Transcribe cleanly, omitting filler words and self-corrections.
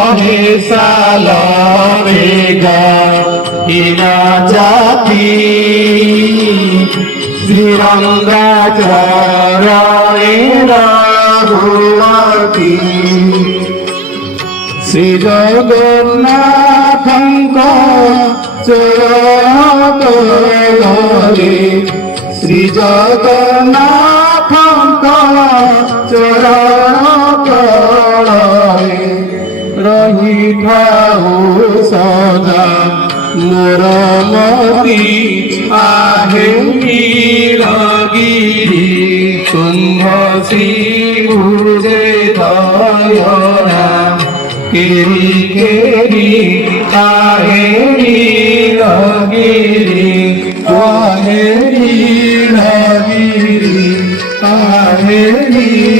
বহে সালবেগা হীরা জাতি শ্রীরঙ্গাচরণেরা ভুমতি শ্রী জগন্নাথঙ্ক চরণ তলে শ্রী জগন্নাথঙ্ক চরণ তলে রহিথাও সদা মোর মতি আহে নীলগিরি কুম্ভ শ্রী ভুজে দয়না কেরি কেরি আহে নীলগিরি আহে নীলগিরি আহে নীলগিরি